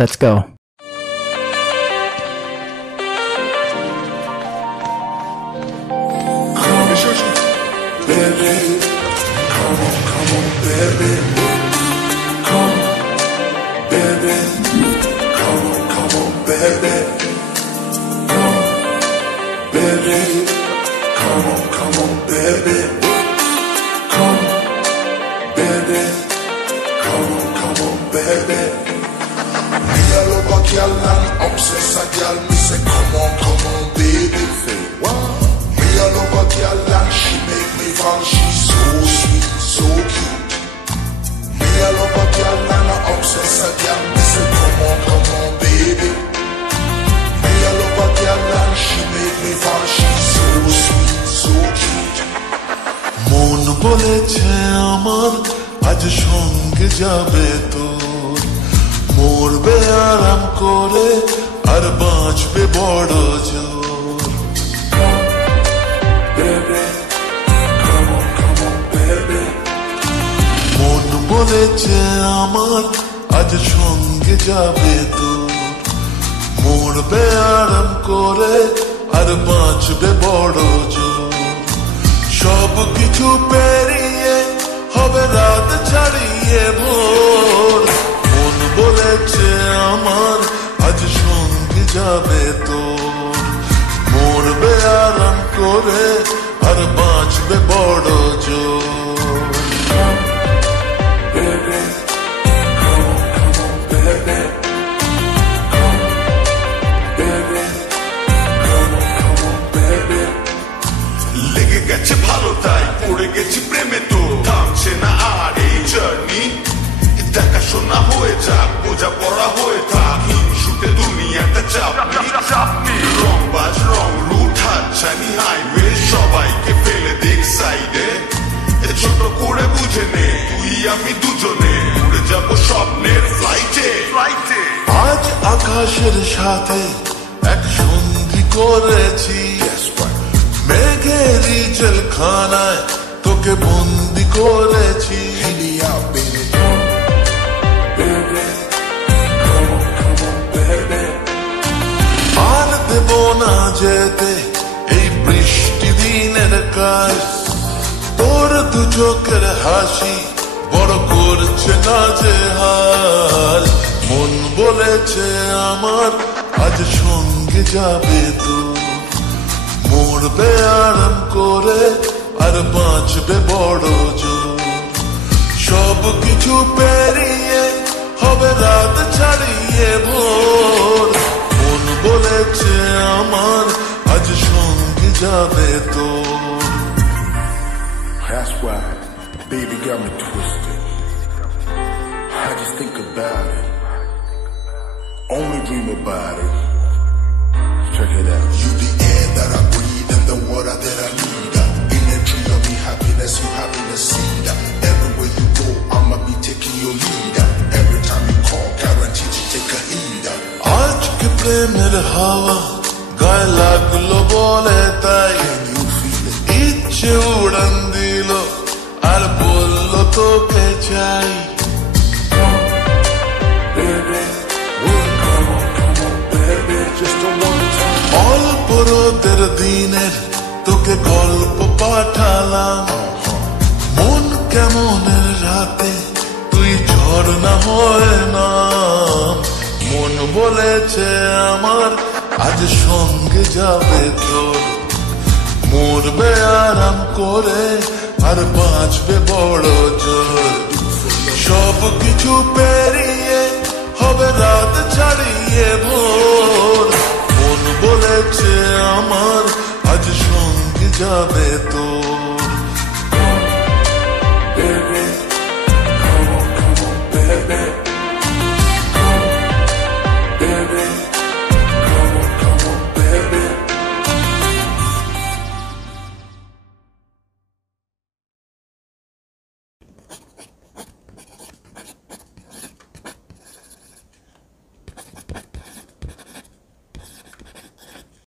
Let's go. Baby, come on, baby. Come, baby. Come on, baby. Come, baby. Come on, baby. Come, baby. Come on, baby. Me a love a girl and obsess a girl. Me say, come on, baby. Me a love a girl and she make me fall. She's so sweet, so cute. Me a love a girl and I obsess a girl. Me say, come on, baby. Me a love a girl and she make me fall. She's so sweet, so cute. মন বলেছে আমার আজ সঙ্গে যাবে তোর, মরবে আরাম করে আর বাঁচবে বড় জোর। মন বলেছে আমার আজ সঙ্গে যাবে তোর, মরবে আরাম করে আর বাঁচবে বড় জোর। সব কিছু পেরিয়ে হবে রাত ছাড়িয়ে ভোর, মন বলেছে আমার আজ সঙ্গে যাবে তোর, মরবে আরাম করে আর বাঁচবে বড় জোর। লেগে গেছে ভালো তাই পড়ে গেছি প্রেমে, তো থামছে না আর এই জার্নি। দেখাশোনা হয়ে যাক, বোঝা পড়া হয়ে থাক, হিংসুটে দুনিয়াটা চাপনি। রংবাজ রং রুট হাতছানি হাইওয়ে, সবাইকে ফেলে দেখ সাইডে। ছোট করে বুঝে নে তুই আমি দুজনে উড়ে যাবো স্বপ্নের ফ্লাইটে। আজ আকাশের সাথে এক সন্ধি করেছি, মেঘেরই জেলখানায় তোকে বন্দি করেছি। আর দেব না যেতে এই বৃষ্টি দিনের কাজ, তোর দু চোখের হাসি বড় করছে না যে হাল। মন বলেছে আমার আজ সঙ্গে যাবে তোর, মরবে আরাম করে আর বাঁচবে বড় জোর। সব কিছু পেরিয়ে হবে রাত ছাড়িয়ে ভোর, মন বলেছে আমার আজ সঙ্গে যাবে তোর। That's why baby got me twisted. I just think about it, only dream about it. Check it out. You the air that I breathe and the water that I need. In the tree of me happiness, you happiness seed. Everywhere you go, I'ma be taking your lead. Every time you call, guaranteed to take a heed. আজকে প্রেমের হাওয়া গায়ে লাগলো বলে তাই, ইচ্ছে উড়ান দিল আর বললো তোকে চাই। অল্প রোদের দিনের তোকে গল্প পাঠালাম, মন কেমনের রাতে তুই ঝর্ণা হয় না। মন বলেছে আমার আজ সঙ্গে যাবে তোর, মরবে আরাম করে আর বাঁচবে বড় জোর। সব কিছু পেরিয়ে হবে রাত ছাড়িয়ে ভোর, মন বলেছে আমার আজ সঙ্গে যাবে তোর।